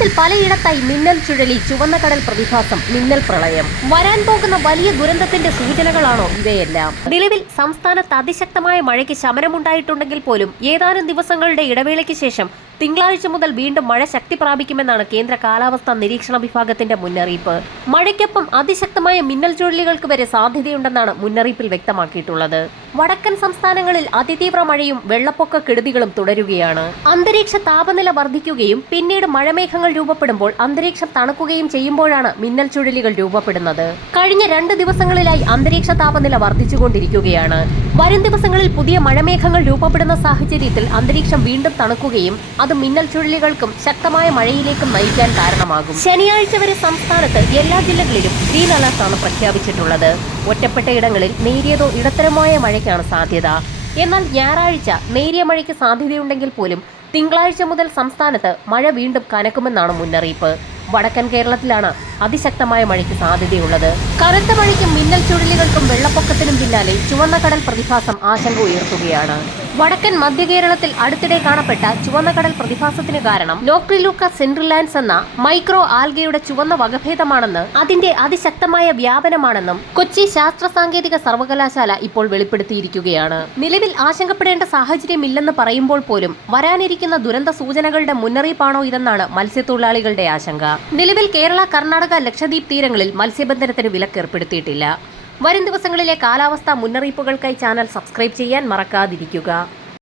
കേരളത്തിൽ പലയിടത്തായി മിന്നൽ ചുഴലി, ചുവന്ന കടൽ പ്രതിഭാസം, മിന്നൽ പ്രളയം. വരാൻ പോകുന്ന വലിയ ദുരന്തത്തിന്റെ സൂചനകളാണോ ഇവയെല്ലാം? നിലവിൽ സംസ്ഥാനത്ത് അതിശക്തമായ മഴയ്ക്ക് ശമനമുണ്ടായിട്ടുണ്ടെങ്കിൽ പോലും ഏതാനും ദിവസങ്ങളുടെ ഇടവേളയ്ക്ക് ശേഷം തിങ്കളാഴ്ച മുതൽ വീണ്ടും മഴ ശക്തി പ്രാപിക്കുമെന്നാണ് കേന്ദ്ര കാലാവസ്ഥാ നിരീക്ഷണ വിഭാഗത്തിന്റെ മുന്നറിയിപ്പ്. മഴയ്ക്കൊപ്പം അതിശക്തമായ മിന്നൽ ചുഴലികൾക്ക് വരെ സാധ്യതയുണ്ടെന്നാണ് മുന്നറിയിപ്പിൽ വ്യക്തമാക്കിയിട്ടുള്ളത്. വടക്കൻ സംസ്ഥാനങ്ങളിൽ അതിതീവ്ര മഴയും വെള്ളപ്പൊക്ക കെടുതികളും തുടരുകയാണ്. അന്തരീക്ഷ താപനില വർദ്ധിക്കുകയും പിന്നീട് മഴമേഘങ്ങൾ രൂപപ്പെടുമ്പോൾ അന്തരീക്ഷം തണുക്കുകയും ചെയ്യുമ്പോഴാണ് മിന്നൽ ചുഴലികൾ രൂപപ്പെടുന്നത്. കഴിഞ്ഞ 2 ദിവസങ്ങളിലായി അന്തരീക്ഷ താപനില വർദ്ധിച്ചുകൊണ്ടിരിക്കുകയാണ്. വരും ദിവസങ്ങളിൽ പുതിയ മഴമേഘങ്ങൾ രൂപപ്പെടുന്ന സാഹചര്യത്തിൽ അന്തരീക്ഷം വീണ്ടും തണുക്കുകയും അത് മിന്നൽ ചുഴലികൾക്കും ശക്തമായ മഴയിലേക്കും നയിക്കാൻ കാരണമാകും. ശനിയാഴ്ച വരെ സംസ്ഥാനത്ത് എല്ലാ ജില്ലകളിലും ഗ്രീൻ അലർട്ടാണ് പ്രഖ്യാപിച്ചിട്ടുള്ളത്. ഒറ്റപ്പെട്ട ഇടങ്ങളിൽ നേരിയതോ ഇടത്തരമായ മഴയ്ക്കാണ് സാധ്യത. എന്നാൽ ഞായറാഴ്ച നേരിയ മഴയ്ക്ക് സാധ്യതയുണ്ടെങ്കിൽ പോലും തിങ്കളാഴ്ച മുതൽ സംസ്ഥാനത്ത് മഴ വീണ്ടും കനക്കുമെന്നാണ് മുന്നറിയിപ്പ്. വടക്കൻ കേരളത്തിലാണ് അതിശക്തമായ മഴയ്ക്ക് സാധ്യതയുള്ളത്. കനത്ത മഴയ്ക്കും മിന്നൽ ചുഴലികൾക്കും വെള്ളപ്പൊക്കത്തിനും പിന്നാലെ ചുവന്ന കടൽ പ്രതിഭാസം ആശങ്ക ഉയർത്തുകയാണ്. വടക്കൻ മധ്യ കേരളത്തിൽ അടുത്തിടെ കാണപ്പെട്ട ചുവന്ന കടൽ പ്രതിഭാസത്തിന് കാരണം നോക്രിലൂക്ക സെൻട്രിലാൻസ് എന്ന മൈക്രോ ആൽഗയുടെ ചുവന്ന വകഭേദമാണെന്ന് അതിന്റെ അതിശക്തമായ വ്യാപനമാണെന്നും കൊച്ചി ശാസ്ത്ര സാങ്കേതിക സർവകലാശാല ഇപ്പോൾ വെളിപ്പെടുത്തിയിരിക്കുകയാണ്. നിലവിൽ ആശങ്കപ്പെടേണ്ട സാഹചര്യമില്ലെന്ന് പറയുമ്പോൾ പോലും വരാനിരിക്കുന്ന ദുരന്ത സൂചനകളുടെ മുന്നറിയിപ്പാണോ ഇതെന്നാണ് മത്സ്യത്തൊഴിലാളികളുടെ ആശങ്ക. നിലവിൽ കേരള, കർണാടക, ലക്ഷദ്വീപ് തീരങ്ങളിൽ മത്സ്യബന്ധനത്തിന് വിലക്കേർപ്പെടുത്തിയിട്ടില്ല. വരും ദിവസങ്ങളിലെ കാലാവസ്ഥാ മുന്നറിയിപ്പുകൾക്കായി ചാനൽ സബ്സ്ക്രൈബ് ചെയ്യാൻ മറക്കാതിരിക്കുക.